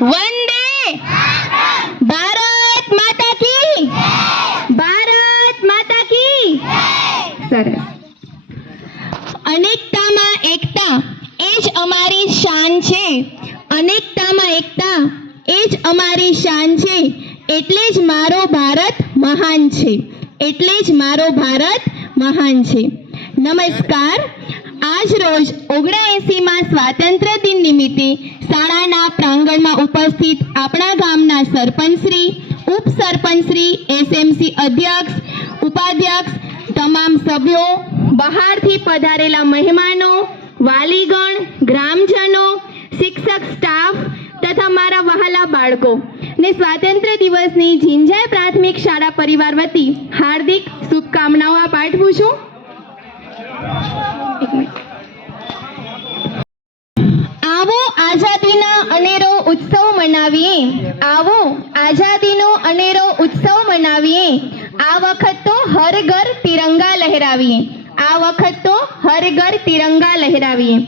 વંદે. ભારત માતા કી. ભારત માતા કી. અનેકતામાં એકતા એ જ અમારી શાન છે. અનેકતામાં એકતા એ જ અમારી શાન છે. એટલે જ મારો ભારત મહાન છે. એટલે જ મારો ભારત મહાન છે. નમસ્કાર. આજ રોજ ઓગણએંસીમાં સ્વાતંત્ર્ય દિન નિમિત્તે શાળાના પ્રાંગણમાં ઉપસ્થિત આપણા ગામના સરપંચશ્રી, ઉપસરપંચશ્રી, એસએમસી અધ્યક્ષ, ઉપાધ્યક્ષ, તમામ સભ્યો, બહારથી પધારેલા મહેમાનો, વાલીગણ, ગ્રામજનો, શિક્ષક સ્ટાફ તથા મારા વહાલા બાળકો ને સ્વાતંત્ર્ય દિવસની ઝીંઝાઈ પ્રાથમિક શાળા પરિવાર વતી હાર્દિક શુભકામનાઓ પાઠવું છું આવો આઝાદીના અનેરો ઉત્સવ મનાવીએ. આવો આઝાદીનો અનેરો ઉત્સવ મનાવીએ. આ વખત તો હર ઘર તિરંગા લહેરાવીએ. આ વખત તો હર ઘર તિરંગા લહેરાવીએ.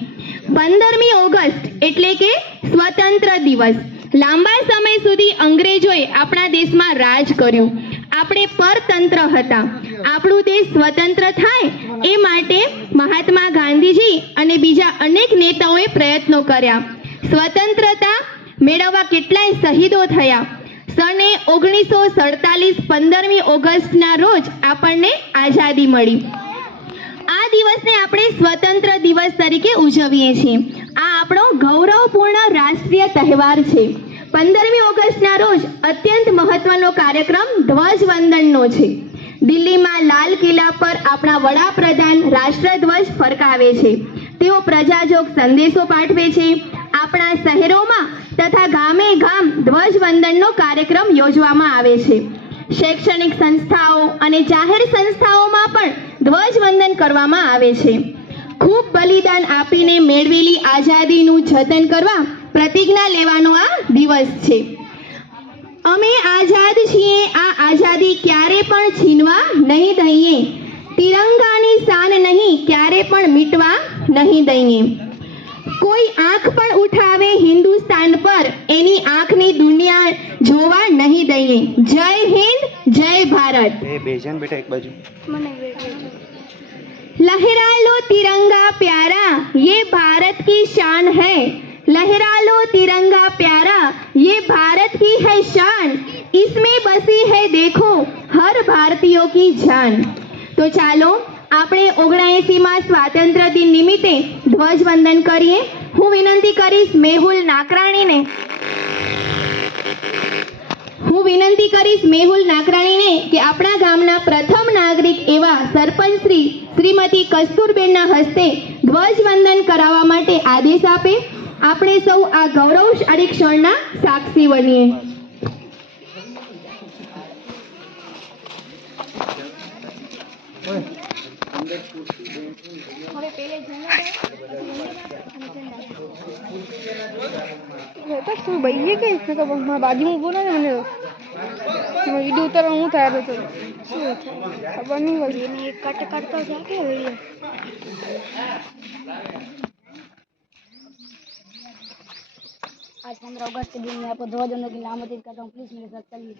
પંદરમી ઓગસ્ટ એટલે કે સ્વતંત્ર દિવસ. લાંબા સમય સુધી અંગ્રેજોએ આપણા દેશમાં રાજ કર્યું. આપણે પરતંત્ર હતા. આપણું દેશ સ્વતંત્ર થાય એ માટે મહાત્મા ગાંધીજી અને બીજા અનેક નેતાઓએ પ્રયત્નો કર્યા. સ્વતંત્રતા મેળવવા કેટલાય શહીદો થયા. સને ઓગણીસો સડતાલીસ પંદરમી ઓગસ્ટના રોજ આપણને આઝાદી મળી. આ દિવસને આપણે સ્વતંત્ર દિવસ તરીકે ઉજવીએ છીએ. આ આપણો ગૌરવપૂર્ણ રાષ્ટ્રીય તહેવાર છે. પંદરમી ઓગસ્ટના રોજ અત્યંત મહત્વનો કાર્યક્રમ ધ્વજવંદનનો છે. દિલ્હીમાં લાલ કિલ્લા પર આપણા વડાપ્રધાન રાષ્ટ્રધ્વજ ફરકાવે છે. તેઓ પ્રજાજોગ સંદેશો પાઠવે છે. આપણા શહેરોમાં તથા ગામે ગામ ધ્વજવંદનનો કાર્યક્રમ યોજવામાં આવે છે. શૈક્ષણિક સંસ્થાઓ અને જાહેર સંસ્થાઓમાં પણ ધ્વજવંદન કરવામાં આવે છે. ખૂબ બલિદાન આપીને મેળવેલી આઝાદીનું જતન કરવા પ્રતિજ્ઞા લેવાનો આ દિવસ છે. અમે આઝાદ છીએ આ આઝાદી ક્યારે પણ છીનવા નહીં દઈએ. તિરંગાની શાન નહીં ક્યારે પણ મીટવા નહીં દઈએ. કોઈ આંખ પણ ઉઠાવે હિન્દુસ્તાન પર એની આંખની દુનિયા જોવા નહીં દઈએ. જય હિન્દ જય ભારત. બેજન લહેરા લો તિરંગા પ્યારા યે ભારત કી શાન હૈ. लहरा लो तिरंगा प्यारा ये भारत की है शान इसमें बसी है देखो हर भारतीयों की जान તો ચાલો આપણે ઓગણએંસીમાં સ્વાતંત્ર્ય દિન નિમિત્તે ધ્વજવંદન કરીએ હું વિનંતી કરીશ મેહુલ નાકરાણીને હું વિનંતી કરીશ મેહુલ નાકરાણીને કે આપણા ગામના પ્રથમ નાગરિક એવા સરપંચ શ્રી શ્રીમતી કસ્તુરબેનના હસ્તે ધ્વજવંદન કરાવવા માટે આદેશ આપે આપણે સૌ આ ગૌરવશાળી ક્ષણના સાક્ષી બનીએ. શું ભાઈએ કે છે તો મારા બાજુમાં ને મને હું તૈયાર હતો શું ખબર? કટ કરતો જાકે વીડિયો आज पंद्रह अगस्त के दिन में आपको दो जनों की नामजद करता हूँ प्लीज मेरे साथ चलिए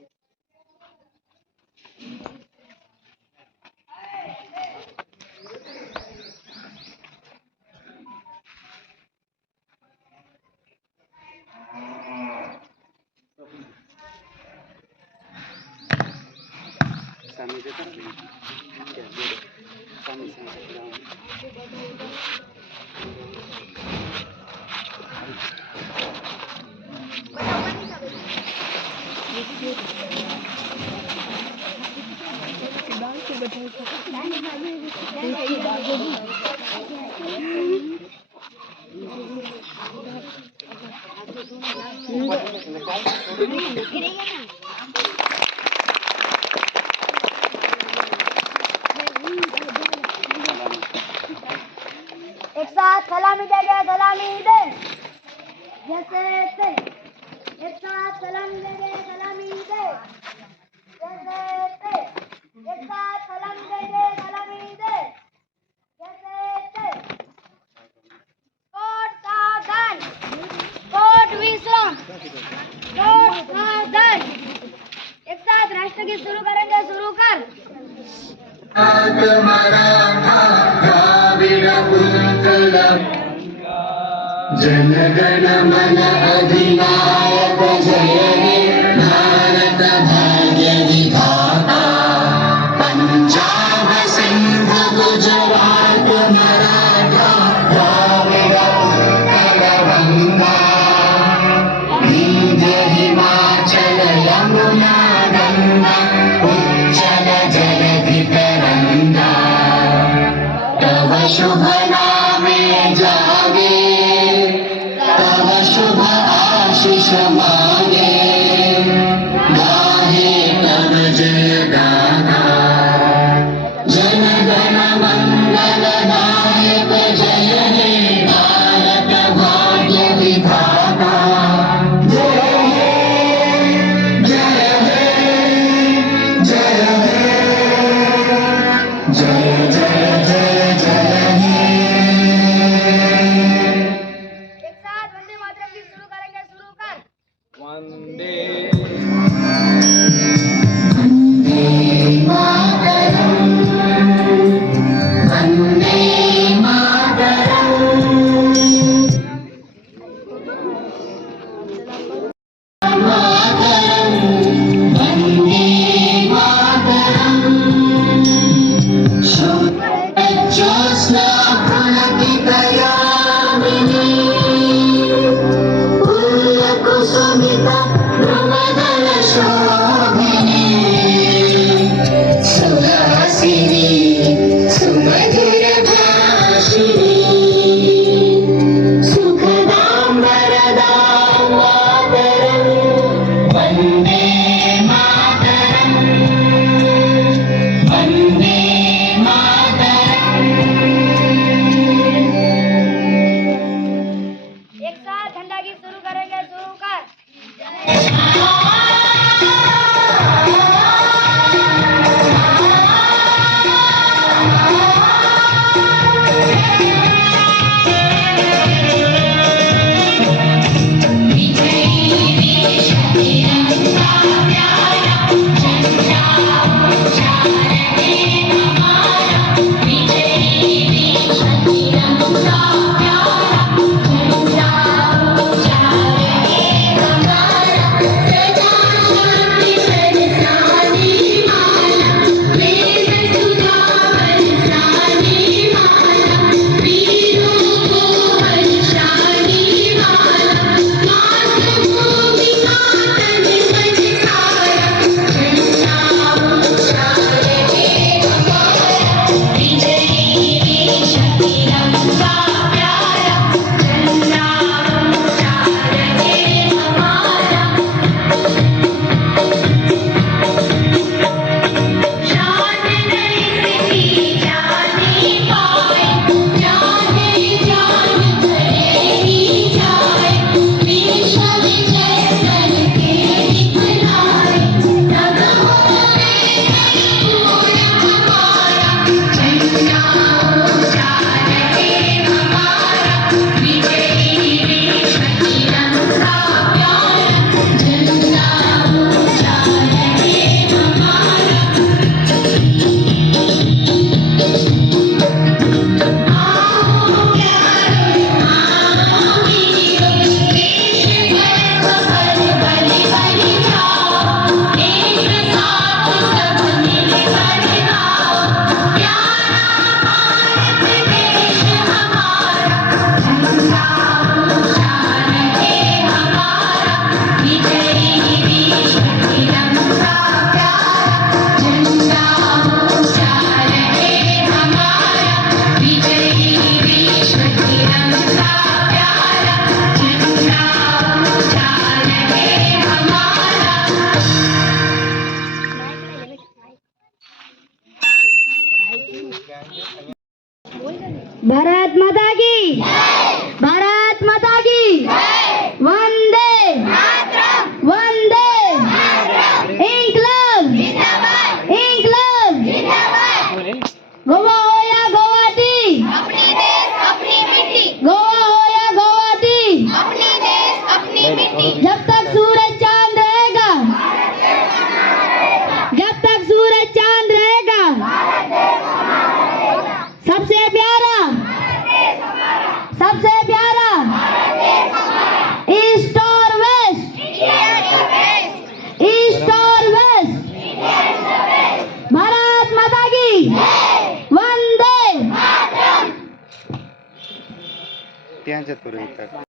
सामने सामने सलामी दे दे सलामी दे। जैसे ऐसे एक साथ सलामी दे दे सलामी दे। जैसे ऐसे एक साथ सलामी दे दे सलामी दे। जैसे ऐसे कोट साधन, कोट विश्राम, कोट साधन। एक साथ राष्ट्र की शुरू करेंगे, शुरू कर। जनगणमन अधिनायक जय हे भारत भाग्य विधाता पञ्जाब सिंह गुजरात मराठा द्राविड उत्कलवङ्गा हिमाचल यमुना गङ्गा Música Yeah. ત્યાં જતું રહેતા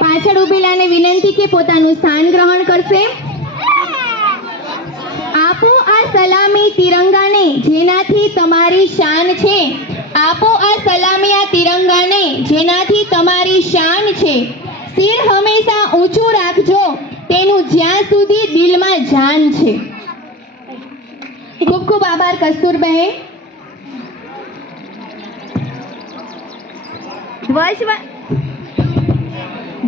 પાછળ ઉભેલાને વિનંતી કે પોતાનું સ્થાન ગ્રહણ કરશે. આપો આ સલામી તિરંગાને જેનાથી તમારી શાન છે. આપો આ સલામી આ તિરંગાને જેનાથી તમારી શાન છે. સિર હંમેશા ઊંચું રાખજો. તેનું જ્યાં સુધી દિલમાં જાન છે. ખૂબ ખૂબ આભાર કસ્તુરબહેન.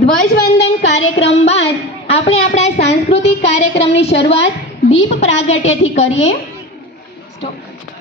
ધ્વજવંદન કાર્યક્રમ બાદ આપણે આપણા સાંસ્કૃતિક કાર્યક્રમની શરૂઆત દીપ પ્રાગટ્યથી કરીએ. સ્ટોપ.